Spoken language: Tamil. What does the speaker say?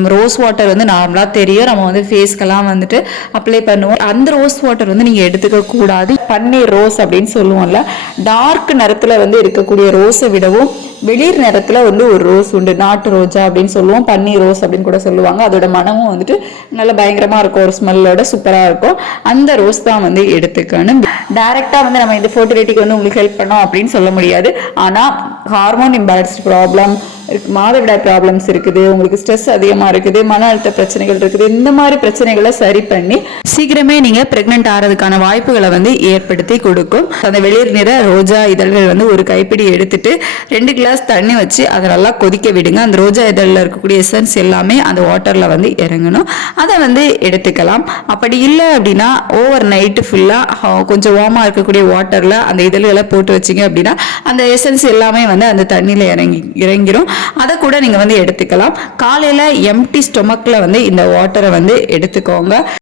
Um, ரோஸ் வாட்டர் வந்து நார்மலாக தெரியும். நம்ம வந்து ஃபேஸ்க்கெல்லாம் வந்துட்டு அப்ளை பண்ணுவோம். அந்த ரோஸ் வாட்டர் வந்து நீங்கள் எடுத்துக்க கூடாது. பன்னீர் ரோஸ் அப்படின்னு சொல்லுவோம்ல டார்க் நிறத்தில் வந்து இருக்கக்கூடிய ரோஸை விடவும் வெளிர் நிறத்தில் வந்து ஒரு ரோஸ் உண்டு. நாட்டு ரோஜா அப்படின்னு சொல்லுவோம். பன்னீர் ரோஸ் அப்படின்னு கூட சொல்லுவாங்க. அதோட மனமும் வந்துட்டு நல்ல பயங்கரமாக இருக்கும். ஒரு ஸ்மெல்லோட சூப்பராக இருக்கும். அந்த ரோஸ் தான் வந்து எடுத்துக்கணும். டைரெக்டாக வந்து நம்ம இந்த ஃபோட்டோலிட்டிக்கு வந்து உங்களுக்கு ஹெல்ப் பண்ணோம் அப்படின்னு சொல்ல முடியாது. ஆனால் ஹார்மோன் இம்பேலன்ஸ் ப்ராப்ளம் மாதவிடாய் ப்ராப்ளம்ஸ் இருக்குது உங்களுக்கு ஸ்ட்ரெஸ் அதிகமாக இருக்குது மன அழுத்த பிரச்சனைகள் இருக்குது இந்த மாதிரி பிரச்சனைகளை சரி பண்ணி சீக்கிரமே நீங்கள் ப்ரெக்னென்ட் ஆகிறதுக்கான வாய்ப்புகளை வந்து ஏற்படுத்தி கொடுக்கும். அந்த வெளிர் நிற ரோஜா இதழ்கள் வந்து ஒரு கைப்பிடி எடுத்துட்டு ரெண்டு கிளாஸ் தண்ணி வச்சு அதை நல்லா கொதிக்க விடுங்க. அந்த ரோஜா இதழில் இருக்கக்கூடிய எசன்ஸ் எல்லாமே அந்த வாட்டரில் வந்து இறங்கணும். அதை வந்து எடுத்துக்கலாம். அப்படி இல்லை அப்படின்னா ஓவர் நைட்டு ஃபுல்லாக கொஞ்சம் வார்மாக இருக்கக்கூடிய வாட்டரில் அந்த இதழ்களை போட்டு வச்சிங்க அப்படின்னா அந்த எசன்ஸ் எல்லாமே வந்து அந்த தண்ணியில் இறங்கி இறங்கிரும். அதை கூட நீங்கள் வந்து எடுத்துக்கலாம். காலையில் எம்டி ஸ்டொமக்கில் வந்து இந்த வாட்டரை வந்து எடுத்துக்கோங்க.